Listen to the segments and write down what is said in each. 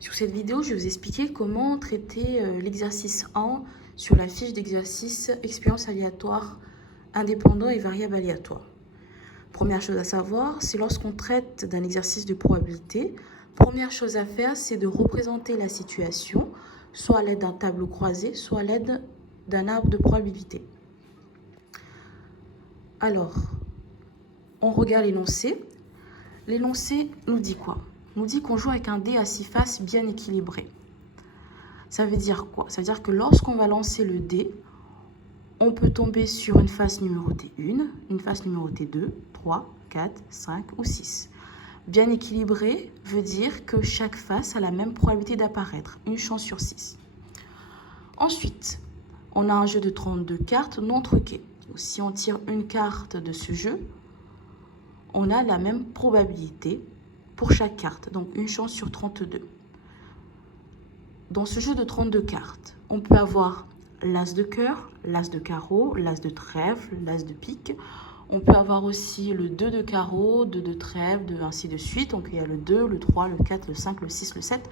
Sur cette vidéo, je vais vous expliquer comment traiter l'exercice 1 sur la fiche d'exercice expérience aléatoire, indépendant et variable aléatoire. Première chose à savoir, c'est lorsqu'on traite d'un exercice de probabilité, première chose à faire, c'est de représenter la situation, soit à l'aide d'un tableau croisé, soit à l'aide d'un arbre de probabilité. Alors, on regarde l'énoncé. L'énoncé nous dit quoi? Nous dit qu'on joue avec un dé à 6 faces bien équilibré. Ça veut dire quoi? Ça veut dire que lorsqu'on va lancer le dé, on peut tomber sur une face numérotée 1, une face numérotée 2, 3, 4, 5 ou 6. Bien équilibré veut dire que chaque face a la même probabilité d'apparaître, une chance sur 6. Ensuite, on a un jeu de 32 cartes non truquées. Si on tire une carte de ce jeu, on a la même probabilité pour chaque carte, donc une chance sur 32. Dans ce jeu de 32 cartes, on peut avoir l'as de cœur, l'as de carreau, l'as de trèfle, l'as de pique. On peut avoir aussi le 2 de carreau, 2 de trèfle, ainsi de suite. Donc il y a le 2, le 3, le 4, le 5, le 6, le 7,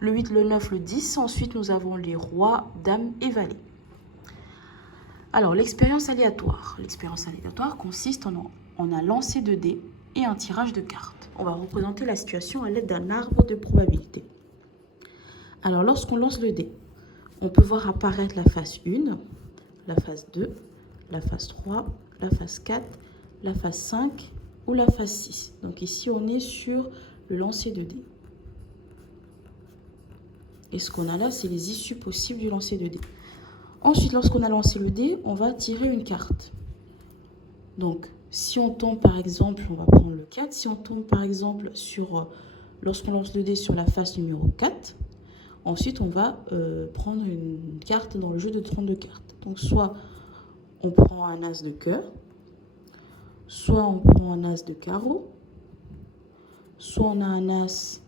le 8, le 9, le 10. Ensuite, nous avons les rois, dames et valets. Alors, l'expérience aléatoire. L'expérience aléatoire consiste en un lancer de dés et un tirage de cartes. On va représenter la situation à l'aide d'un arbre de probabilité. Alors, lorsqu'on lance le dé, on peut voir apparaître la face 1, la face 2, la face 3, la face 4, la face 5 ou la face 6. Donc ici, on est sur le lancer de dés. Et ce qu'on a là, c'est les issues possibles du lancer de dés. Ensuite, lorsqu'on a lancé le dé, on va tirer une carte. Donc, si on tombe par exemple, on va prendre le 4, si on tombe par exemple sur, lorsqu'on lance le dé sur la face numéro 4, ensuite on va prendre une carte dans le jeu de 32 cartes. Donc, soit on prend un as de cœur, soit on prend un as de carreau, soit on a un as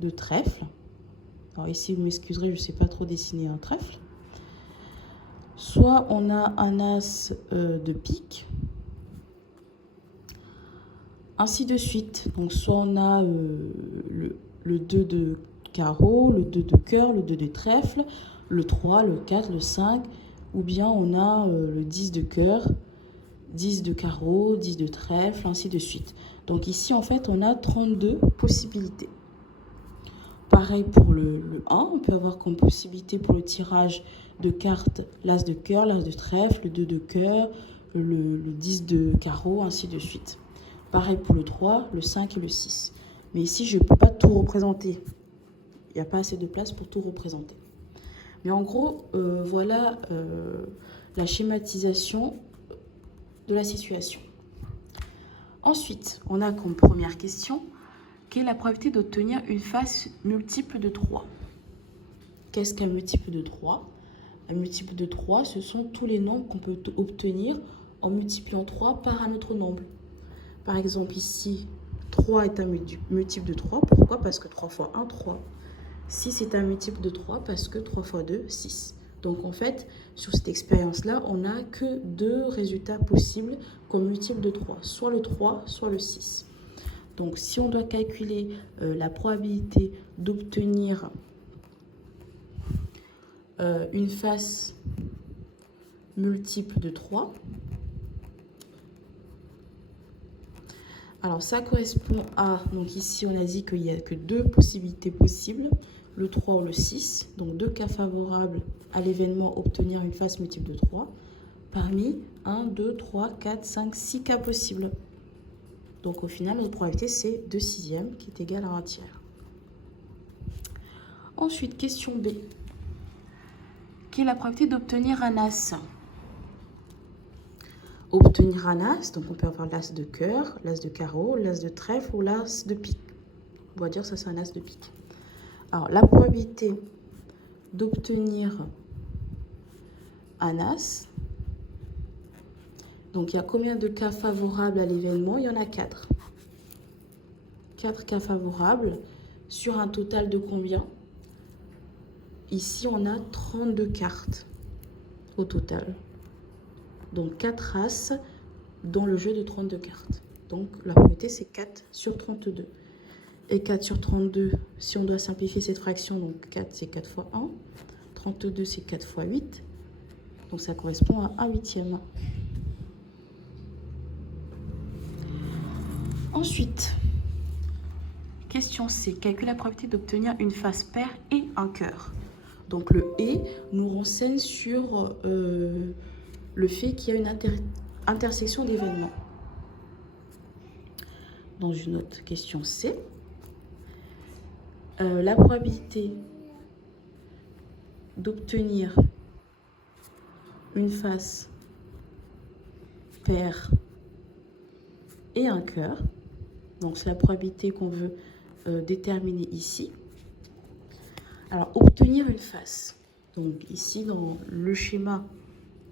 de trèfle. Alors ici, vous m'excuserez, je ne sais pas trop dessiner un trèfle. Soit on a un as de pique, ainsi de suite. Donc soit on a le 2 de carreau, le 2 de cœur, le 2 de trèfle, le 3, le 4, le 5, ou bien on a le 10 de cœur, 10 de carreau, 10 de trèfle, ainsi de suite. Donc ici, en fait, on a 32 possibilités. Pareil pour le 1, on peut avoir comme possibilité pour le tirage de cartes l'as de cœur, l'as de trèfle, le 2 de cœur, le 10 de carreau, ainsi de suite. Pareil pour le 3, le 5 et le 6. Mais ici, je ne peux pas tout représenter. Il n'y a pas assez de place pour tout représenter. Mais en gros, voilà la schématisation de la situation. Ensuite, on a comme première question, quelle est la probabilité d'obtenir une face multiple de 3? Qu'est-ce qu'un multiple de 3? Un multiple de 3, ce sont tous les nombres qu'on peut obtenir en multipliant 3 par un autre nombre. Par exemple, ici, 3 est un multiple de 3. Pourquoi? Parce que 3 fois 1, 3. 6 est un multiple de 3 parce que 3 fois 2, 6. Donc, en fait, sur cette expérience-là, on n'a que deux résultats possibles comme multiple de 3. Soit le 3, soit le 6. Donc, si on doit calculer la probabilité d'obtenir une face multiple de 3, alors ça correspond à, donc ici on a dit qu'il n'y a que deux possibilités possibles, le 3 ou le 6, donc deux cas favorables à l'événement obtenir une face multiple de 3, parmi 1, 2, 3, 4, 5, 6 cas possibles. Donc au final, notre probabilité c'est 2 sixièmes qui est égal à 1 tiers. Ensuite, question B. Quelle est la probabilité d'obtenir un as? Obtenir un as, donc on peut avoir l'as de cœur, l'as de carreau, l'as de trèfle ou l'as de pique. On va dire que ça c'est un as de pique. Alors la probabilité d'obtenir un as, donc il y a combien de cas favorables à l'événement? Il y en a 4. 4 cas favorables sur un total de combien? Ici on a 32 cartes au total. Donc 4 as dans le jeu de 32 cartes. Donc la probabilité c'est 4 sur 32. Et 4 sur 32, si on doit simplifier cette fraction, donc 4 c'est 4 fois 1. 32 c'est 4 fois 8. Donc ça correspond à 1/8. Ensuite, question C. Calcule la probabilité d'obtenir une face paire et un cœur. Donc le et nous renseigne sur le fait qu'il y a une intersection d'événements. Dans une autre question C, la probabilité d'obtenir une face paire et un cœur. Donc c'est la probabilité qu'on veut déterminer ici. Alors obtenir une face. Donc ici dans le schéma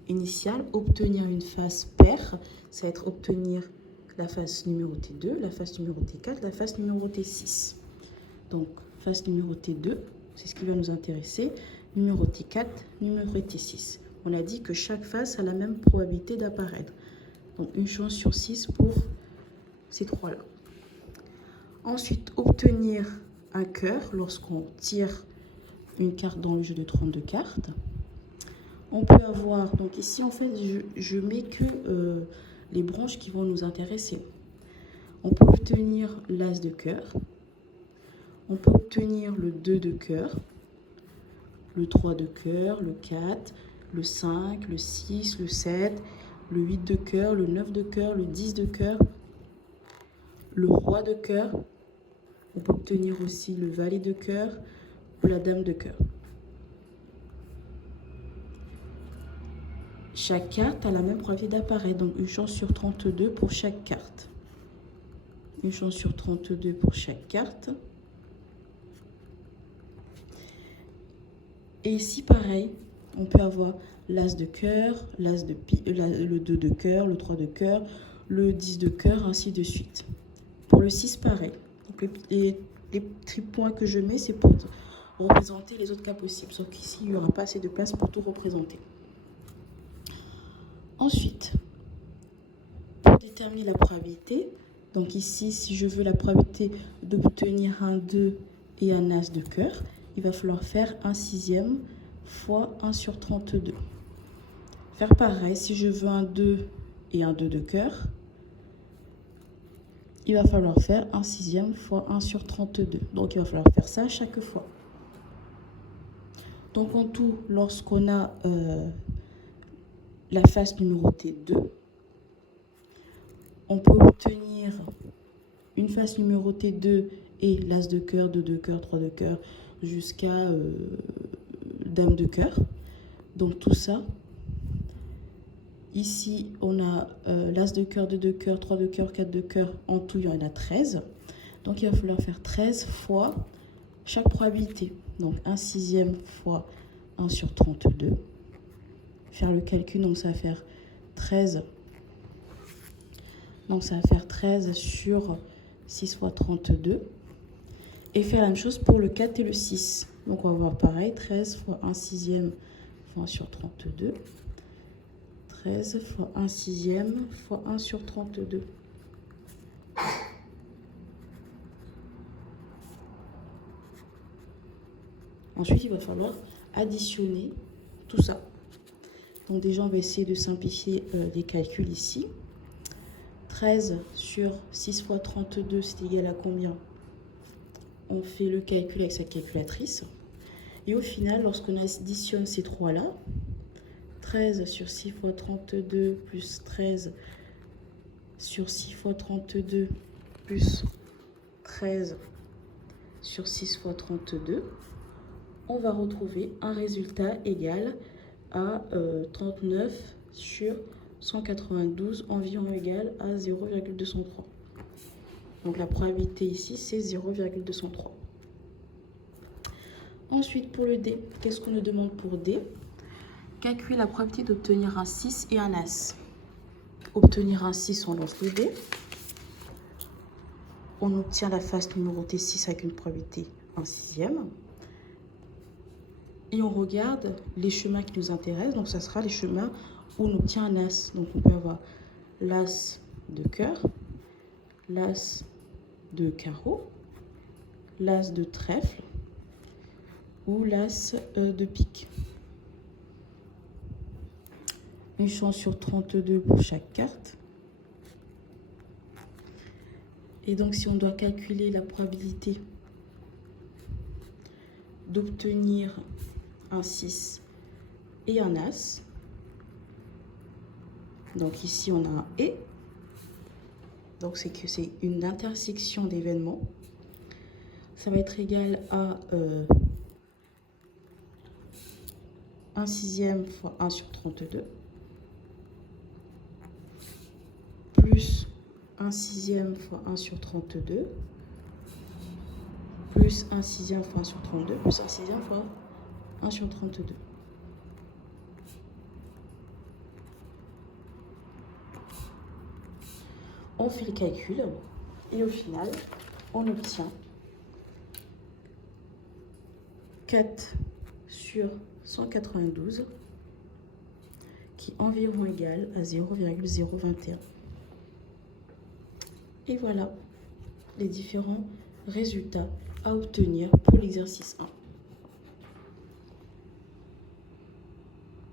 initial, obtenir une face paire, ça va être obtenir la face numérotée 2, la face numérotée 4, la face numérotée 6. Donc face numérotée 2, c'est ce qui va nous intéresser. Numérotée 4, numérotée 6. On a dit que chaque face a la même probabilité d'apparaître. Donc une chance sur 6 pour ces trois-là. Ensuite, obtenir un cœur lorsqu'on tire une carte dans le jeu de 32 cartes. On peut avoir, donc ici en fait je mets que les branches qui vont nous intéresser. On peut obtenir l'as de cœur, on peut obtenir le 2 de cœur, le 3 de cœur, le 4, le 5, le 6, le 7, le 8 de cœur, le 9 de cœur, le 10 de cœur, le roi de cœur. On peut obtenir aussi le valet de cœur ou la dame de cœur. Chaque carte a la même probabilité d'apparaître, donc une chance sur 32 pour chaque carte. Une chance sur 32 pour chaque carte. Et ici, pareil, on peut avoir l'as de cœur, l'as de le 2 de cœur, le 3 de cœur, le 10 de cœur, ainsi de suite. Pour le 6, pareil. Donc les petits points que je mets, c'est pour représenter les autres cas possibles. Sauf qu'ici, il n'y aura pas assez de place pour tout représenter. Ensuite, pour déterminer la probabilité, donc ici, si je veux la probabilité d'obtenir un 2 et un as de cœur, il va falloir faire 1/6 fois 1 sur 32. Faire pareil, si je veux un 2 et un 2 de cœur, il va falloir faire 1/6 fois 1 sur 32. Donc, il va falloir faire ça chaque fois. Donc, en tout, lorsqu'on a la face numérotée 2, on peut obtenir une face numérotée 2 et l'as de cœur, 2 de cœur, 3 de cœur, jusqu'à dame de cœur. Donc tout ça, ici on a l'as de cœur, 2 de cœur, 3 de cœur, 4 de cœur, en tout il y en a 13. Donc il va falloir faire 13 fois chaque probabilité. Donc 1/6 fois 1 sur 32. Faire le calcul, donc ça va faire 13. Donc ça va faire 13 sur 6 fois 32. Et faire la même chose pour le 4 et le 6. Donc on va voir pareil, 13 fois 1/6 fois 1 sur 32. 13 fois 1/6 fois 1 sur 32. Ensuite, il va falloir additionner tout ça. Donc déjà, on va essayer de simplifier les calculs ici. 13 sur 6 fois 32, c'est égal à combien? On fait le calcul avec sa calculatrice. Et au final, lorsqu'on additionne ces trois-là, 13 sur 6 fois 32 plus 13 sur 6 fois 32 plus 13 sur 6 fois 32, on va retrouver un résultat égal à 39 sur 192, environ égal à 0,203. Donc la probabilité ici, c'est 0,203. Ensuite, pour le D, qu'est-ce qu'on nous demande pour D? Calculer la probabilité d'obtenir un 6 et un as. Obtenir un 6, on lance le dé. On obtient la face numérotée 6 avec une probabilité 1/6. Et on regarde les chemins qui nous intéressent. Donc, ça sera les chemins où on obtient un as. Donc, on peut avoir l'as de cœur, l'as de carreau l'as de trèfle ou l'as de pique. Une chance sur 32 pour chaque carte. Et donc, si on doit calculer la probabilité d'obtenir un 6 et un as, donc ici on a un et, donc c'est que c'est une intersection d'événements, ça va être égal à 1 sixième fois 1 sur 32, plus 1 sixième fois 1 sur 32, plus 1 sixième fois 1 sur 32, plus 1 sixième fois 1 sur 32. On fait le calcul et au final, on obtient 4 sur 192 qui est environ égal à 0,021. Et voilà les différents résultats à obtenir pour l'exercice 1.